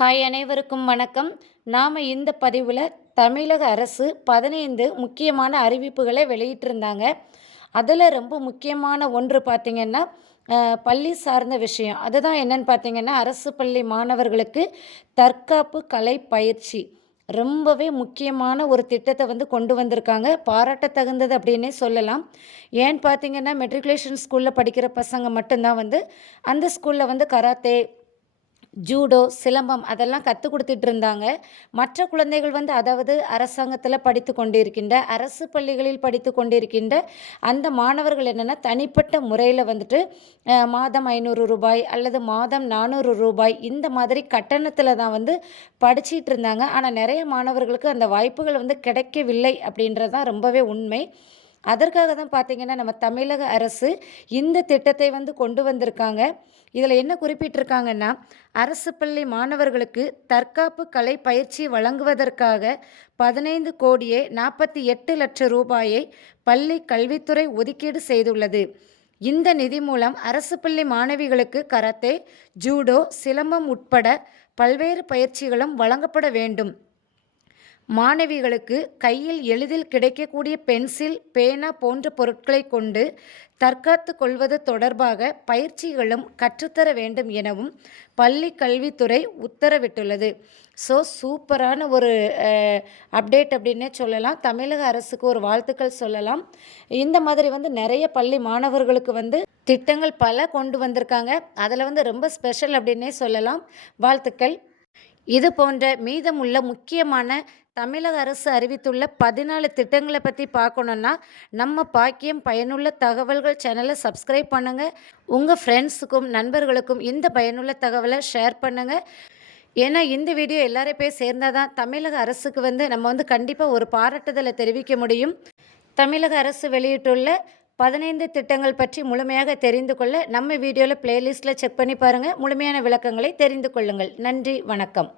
Hi, அனைவருக்கும் வணக்கம். நாம் இந்த பதிவில் தமிழக அரசு 15 முக்கியமான அறிவிப்புகளை வெளியிட்டிருந்தாங்க. அதில் ரொம்ப முக்கியமான ஒன்று பார்த்திங்கன்னா, பள்ளி சார்ந்த விஷயம். அதுதான் என்னன்னு பார்த்திங்கன்னா, அரசு பள்ளி மாணவர்களுக்கு தற்காப்பு கலை பயிற்சி ரொம்பவே முக்கியமான ஒரு திட்டத்தை கொண்டு வந்திருக்காங்க. பாராட்டத்தகுந்தது அப்படின்னே சொல்லலாம். ஏன்னு பார்த்திங்கன்னா, மெட்ரிகுலேஷன் ஸ்கூலில் படிக்கிற பசங்க மட்டும்தான் அந்த ஸ்கூலில் கராத்தே, ஜூடோ, சிலம்பம் அதெல்லாம் கற்றுக் கொடுத்துட்டு இருந்தாங்க. மற்ற குழந்தைகள் அதாவது அரசாங்கத்தில் படித்து கொண்டிருக்கின்ற, அரசு பள்ளிகளில் படித்து கொண்டிருக்கின்ற அந்த மாணவர்கள் என்னென்னா, தனிப்பட்ட முறையில் மாதம் ரூ. 500 அல்லது மாதம் ரூ. 400 இந்த மாதிரி கட்டணத்தில் தான் படிச்சிட்டு இருந்தாங்க. ஆனால் நிறைய மாணவர்களுக்கு அந்த வாய்ப்புகள் கிடைக்கவில்லை அப்படின்றது தான் ரொம்பவே உண்மை. அதற்காக தான் பார்த்திங்கன்னா, நம்ம தமிழக அரசு இந்த திட்டத்தை கொண்டு வந்திருக்காங்க. இதில் என்ன குறிப்பிட்டிருக்காங்கன்னா, அரசு பள்ளி மாணவர்களுக்கு தற்காப்பு கலை பயிற்சி வழங்குவதற்காக 15,48,00,000 ரூபாயை பள்ளி கல்வித்துறை ஒதுக்கீடு செய்துள்ளது. இந்த நிதி மூலம் அரசு பள்ளி மாணவிகளுக்கு கராத்தே, ஜூடோ, சிலம்பம் உட்பட பல்வேறு பயிற்சிகளும் வழங்கப்பட வேண்டும். மாணவிகளுக்கு கையில் எளிதில் கிடைக்கக்கூடிய பென்சில், பேனா போன்ற பொருட்களை கொண்டு தற்காத்து கொள்வது தொடர்பாக பயிற்சிகளும் கற்றுத்தர வேண்டும் எனவும் பள்ளி கல்வித்துறை உத்தரவிட்டுள்ளது. சூப்பரான ஒரு அப்டேட் அப்படின்னே சொல்லலாம். தமிழக அரசுக்கு ஒரு வாழ்த்துக்கள் சொல்லலாம். இந்த மாதிரி நிறைய பள்ளி மாணவர்களுக்கு திட்டங்கள் பல கொண்டு வந்திருக்காங்க. அதில் ரொம்ப ஸ்பெஷல் அப்படின்னே சொல்லலாம். வாழ்த்துக்கள். இது போன்ற மீதமுள்ள முக்கியமான தமிழக அரசு அறிவித்துள்ள 14 திட்டங்களை பற்றி பார்க்கணுன்னா, நம்ம பாக்கியம் பயனுள்ள தகவல்கள் சேனலை சப்ஸ்கிரைப் பண்ணுங்கள். உங்கள் ஃப்ரெண்ட்ஸுக்கும் நண்பர்களுக்கும் இந்த பயனுள்ள தகவலை ஷேர் பண்ணுங்கள். ஏன்னா இந்த வீடியோ எல்லாரையும் போய் சேர்ந்தால் தான் தமிழக அரசுக்கு நம்ம கண்டிப்பாக ஒரு பாராட்டுதலை தெரிவிக்க முடியும். தமிழக அரசு வெளியிட்டுள்ள 15 திட்டங்கள் பற்றி முழுமையாக தெரிந்து கொள்ள நம்ம வீடியோவில் பிளேலிஸ்ட்டில் செக் பண்ணி பாருங்கள். முழுமையான விளக்கங்களை தெரிந்து கொள்ளுங்கள். நன்றி, வணக்கம்.